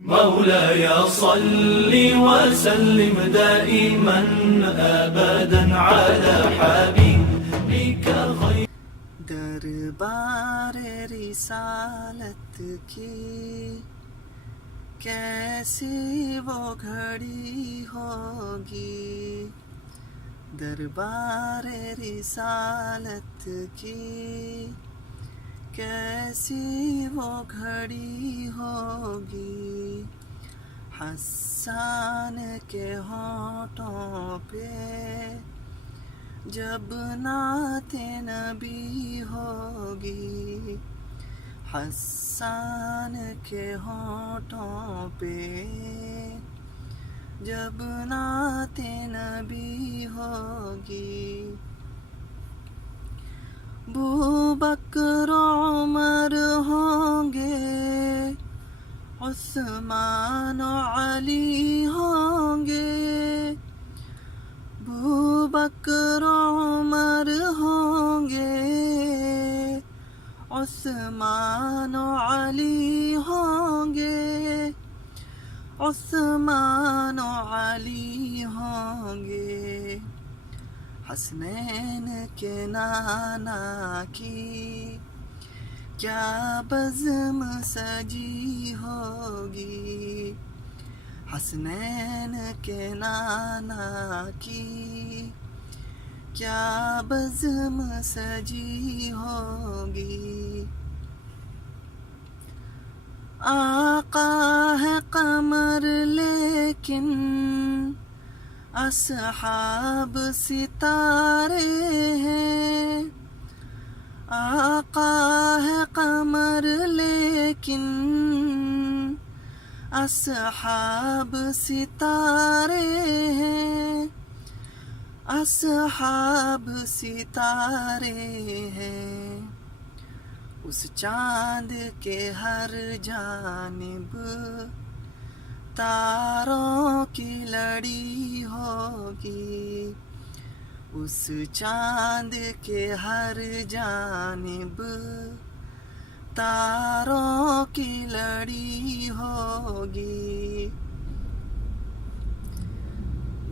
مولاي صل وسلم دائما أبدا على حبيبك خير دربار رسالت کی کیسی وہ گھڑی ہوگی، دربار رسالت کی کیسی وہ گھڑی ہوگی، حسان کے ہونٹوں پہ جب نعت نبی ہوگی، حسان کے ہونٹوں پہ جب نعت نبی ہوگی، ابوبکر عمر ہوں گے، عثمان و علی ہوں گے، ابوبکر عمر ہوں گے، عثمان و علی ہوں گے، عثمان و علی ہوں گے، حسنین کے نانا کی کیا بزم سجی ہوگی، حسنین کے نانا کی کیا بزم سجی ہوگی، آقا ہے قمر لیکن اصحاب ستارے ہیں، آقا ہے قمر لیکن اصحاب ستارے ہیں، اصحاب ستارے ہیں، اس چاند کے ہر جانب تاروں کی لڑی ہوگی، اس چاند کے ہر جانب تاروں کی لڑی ہوگی،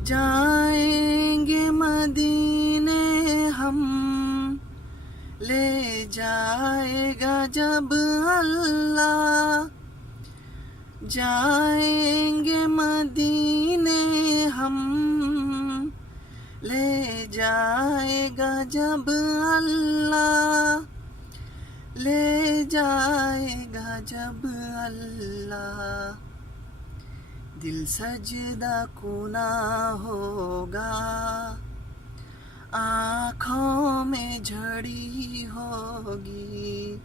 جائیں گے مدینے ہم لے جائے گا جب اللہ، جائیں گے مدینے ہم لے جائے گا جب اللہ، لے جائے گا جب اللہ، دل سجدہ کنا ہوگا، آنکھوں میں جھڑی ہوگی،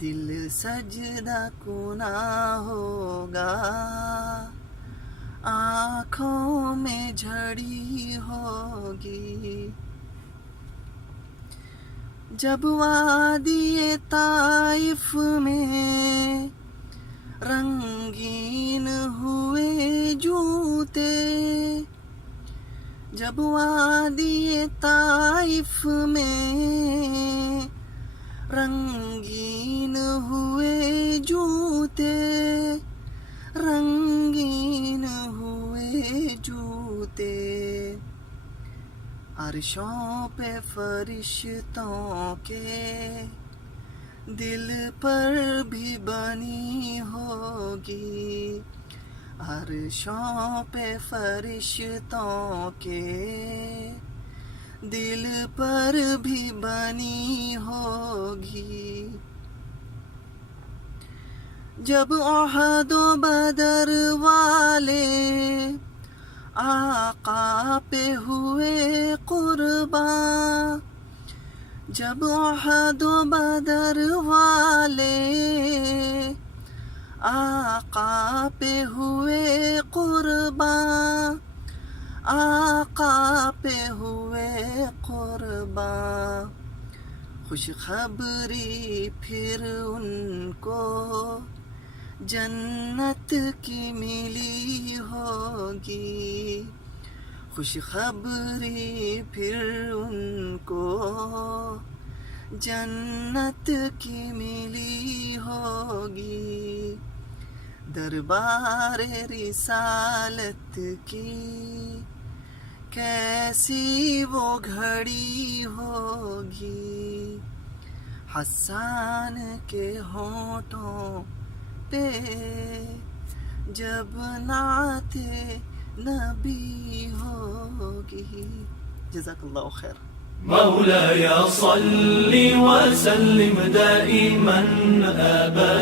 دل سجدہ کنا ہوگا، آنکھوں میں جھڑی ہوگی، جب وادی طائف میں رنگین ہوئے جوتے، جب وادی طائف میں رنگین ہوئے جوتے، رنگین ہوئے جوتے، عرشوں پہ فرشتوں کے دل پر بھی بنی ہوگی، عرشوں پہ فرشتوں کے دل پر بھی بنی ہوگی، جب احد و بدر والے آقا پہ ہوئے قرباں، جب احد و بدر والے آقا پہ ہوئے قرباں، آقا پہ ہوئے قرباں، خوشخبری پھر ان کو جنت کی ملی ہوگی، خوشخبری پھر ان کو جنت کی ملی ہوگی، دربار رسالت کی کیسی وہ گھڑی ہوگی، حسان کے ہونٹوں پہ جب نعت نبی ہوگی. جزاک اللہ خیر. مولاي صل وسلم دائما أبدا